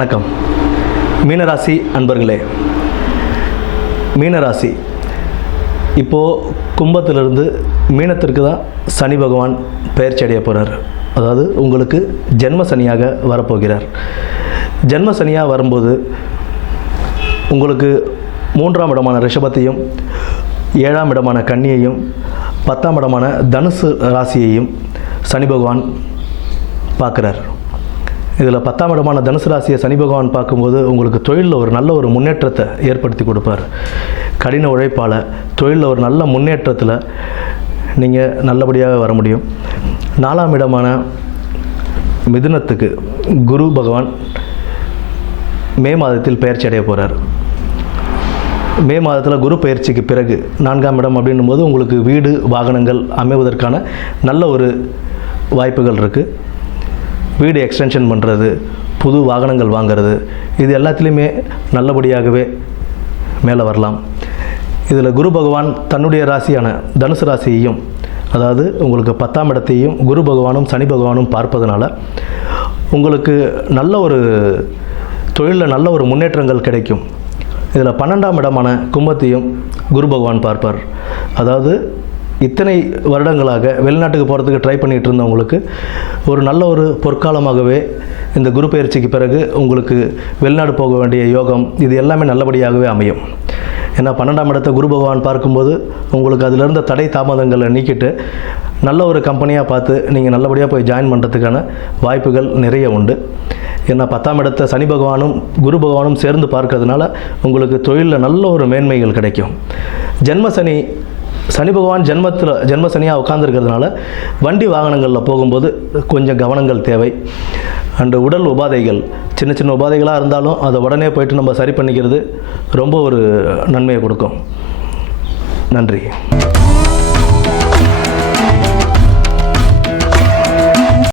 வணக்கம். மீனராசி அன்பர்களே, மீனராசி இப்போது கும்பத்திலிருந்து மீனத்திற்கு தான் சனி பகவான் பெயர்ச்சி அடைய போகிறார். அதாவது உங்களுக்கு ஜென்ம சனியாக வரப்போகிறார். ஜென்ம சனியாக வரும்போது உங்களுக்கு 3ஆம் இடமான ரிஷபத்தையும் 7ஆம் இடமான கன்னியையும் 10ஆம் இடமான தனுசு ராசியையும் சனி பகவான் பார்க்குறார். இதில் 10ஆம் இடமான தனுசு ராசியை சனி பகவான் பார்க்கும்போது உங்களுக்கு தொழிலில் ஒரு நல்ல ஒரு முன்னேற்றத்தை ஏற்படுத்தி கொடுப்பார். கடின உழைப்பால் தொழிலில் ஒரு நல்ல முன்னேற்றத்தில் நீங்கள் நல்லபடியாக வர முடியும். 4ஆம் இடமான மிதுனத்துக்கு குரு பகவான் மே மாதத்தில் பெயர்ச்சி அடைய போகிறார். மே மாதத்தில் குரு பயிற்சிக்கு பிறகு 4ஆம் இடம் அப்படின்னும் போது உங்களுக்கு வீடு வாகனங்கள் அமைவதற்கான நல்ல ஒரு வாய்ப்புகள் இருக்குது. வீடு எக்ஸ்டென்ஷன் பண்ணுறது, புது வாகனங்கள் வாங்கிறது, இது எல்லாத்துலேயுமே நல்லபடியாகவே மேலே வரலாம். இதில் குரு பகவான் தன்னுடைய ராசியான தனுசு ராசியையும், அதாவது உங்களுக்கு 10ஆம் இடத்தையும் குரு பகவானும் சனி பகவானும் பார்ப்பதனால உங்களுக்கு நல்ல ஒரு தொழிலில் நல்ல ஒரு முன்னேற்றங்கள் கிடைக்கும். இதில் 12ஆம் இடமான கும்பத்தையும் குரு பகவான் பார்ப்பார். அதாவது இத்தனை வருடங்களாக வெளிநாட்டுக்கு போகிறதுக்கு ட்ரை பண்ணிகிட்டு இருந்தவங்களுக்கு ஒரு நல்ல ஒரு பொற்காலமாகவே இந்த குரு பயிற்சிக்கு பிறகு உங்களுக்கு வெளிநாடு போக வேண்டிய யோகம் இது எல்லாமே நல்லபடியாகவே அமையும். ஏன்னா 12ஆம் இடத்தை குரு பகவான் பார்க்கும்போது உங்களுக்கு அதில் இருந்த தடை தாமதங்களை நீக்கிட்டு நல்ல ஒரு கம்பெனியாக பார்த்து நீங்கள் நல்லபடியாக போய் ஜாயின் பண்ணுறதுக்கான வாய்ப்புகள் நிறைய உண்டு. ஏன்னா 10ஆம் இடத்தை சனி பகவானும் குரு பகவானும் சேர்ந்து பார்க்கறதுனால உங்களுக்கு தொழிலில் நல்ல ஒரு மேன்மைகள் கிடைக்கும். சனி பகவான் ஜென்ம சனியாக உட்கார்ந்துருக்கிறதுனால வண்டி வாகனங்களில் போகும்போது கொஞ்சம் கவனங்கள் தேவை. அண்டு உடல் உபாதைகள் சின்ன சின்ன உபாதைகளாக இருந்தாலும் அதை உடனே போயிட்டு நம்ம சரி பண்ணிக்கிறது ரொம்ப ஒரு நன்மையை கொடுக்கும். நன்றி.